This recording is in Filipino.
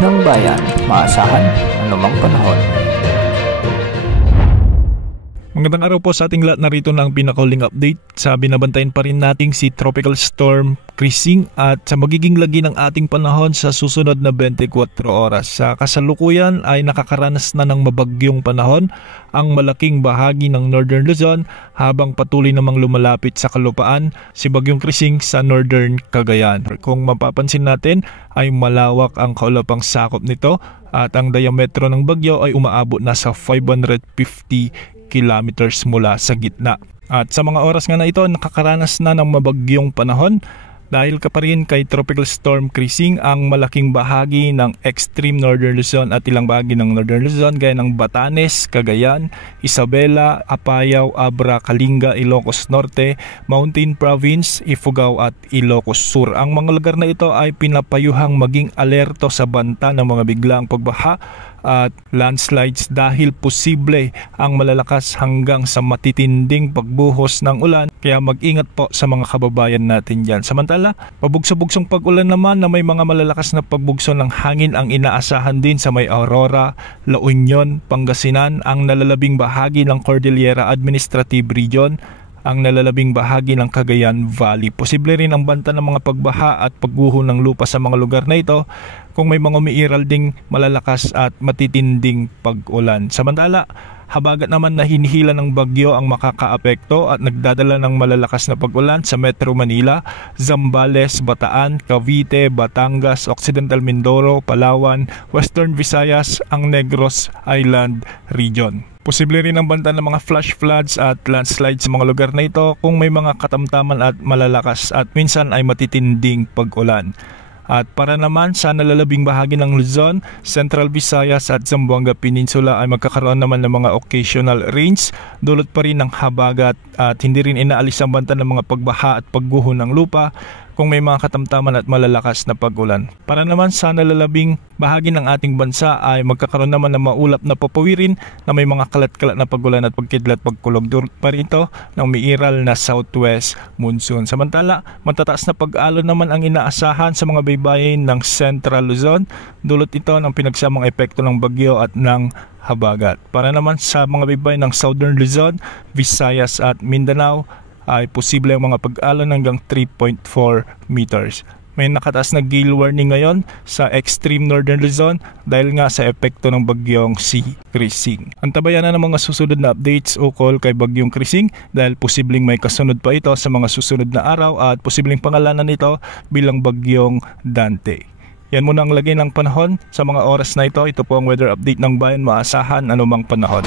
ng bayan, maasahan anumang panahon. Magandang araw po sa ating lahat. Narito na ang pinakahuling update sa binabantayan pa rin nating si Tropical Storm Krising at sa magiging lagi ng ating panahon sa susunod na 24 oras. Sa kasalukuyan ay nakakaranas na ng mabagyong panahon ang malaking bahagi ng Northern Luzon habang patuloy namang lumalapit sa kalupaan si Bagyong Krising sa Northern Cagayan. Kung mapapansin natin ay malawak ang kaulapang sakop nito at ang diametro ng bagyo ay umaabot na sa 550 kilometers mula sa gitna. At sa mga oras nga na ito, nakakaranas na ng mabagyong panahon dahil ka pa rin kay Tropical Storm Krising ang malaking bahagi ng extreme Northern Luzon at ilang bahagi ng Northern Luzon gaya ng Batanes, Cagayan, Isabela, Apayao, Abra, Kalinga, Ilocos Norte, Mountain Province, Ifugao at Ilocos Sur. Ang mga lugar na ito ay pinapayuhang maging alerto sa banta ng mga biglaang pagbaha at landslides dahil posible ang malalakas hanggang sa matitinding pagbuhos ng ulan, kaya mag-ingat po sa mga kababayan natin dyan. Samantala, pabugso-bugsong pag-ulan naman na may mga malalakas na pagbugso ng hangin ang inaasahan din sa may Aurora, La Union, Pangasinan, ang nalalabing bahagi ng Cordillera Administrative Region, ang nalalabing bahagi ng Cagayan Valley. Posible rin ang banta ng mga pagbaha at pagguho ng lupa sa mga lugar na ito kung may mga umiiral ding malalakas at matitinding pag-ulan. Samantala, habagat naman na hinihila ng bagyo ang makakaapekto at nagdadala ng malalakas na pag-ulan sa Metro Manila, Zambales, Bataan, Cavite, Batangas, Occidental Mindoro, Palawan, Western Visayas, ang Negros Island Region. Posible rin ang banta ng mga flash floods at landslides sa mga lugar na ito kung may mga katamtaman at malalakas at minsan ay matitinding pag-ulan. At para naman sa nalalabing bahagi ng Luzon, Central Visayas at Zamboanga Peninsula ay magkakaroon naman ng mga occasional rains, dulot pa rin ng habagat at hindi rin inaalis ang banta ng mga pagbaha at pagguho ng lupa kung may mga katamtaman at malalakas na pag-ulan. Para naman sa nalalabing bahagi ng ating bansa ay magkakaroon naman ng maulap na papawirin na may mga kalat-kalat na pag-ulan at pagkidlat pagkulog. Dulot pa rin ito ng umiiral na southwest monsoon. Samantala, matataas na pag-alon naman ang inaasahan sa mga baybayin ng Central Luzon. Dulot ito ng pinagsamang epekto ng bagyo at ng habagat. Para naman sa mga baybayin ng Southern Luzon, Visayas at Mindanao ay posible ang mga pag-alon hanggang 3.4 meters. May nakataas na gale warning ngayon sa extreme Northern Luzon dahil nga sa epekto ng bagyong si Krising. Antabayan na ng mga susunod na updates ukol kay bagyong Krising dahil posibleng may kasunod pa ito sa mga susunod na araw at posibleng pangalanan nito bilang bagyong Dante. Yan muna ang lagay ng panahon sa mga oras na ito. Ito po ang weather update ng bayan, maasahan anumang panahon.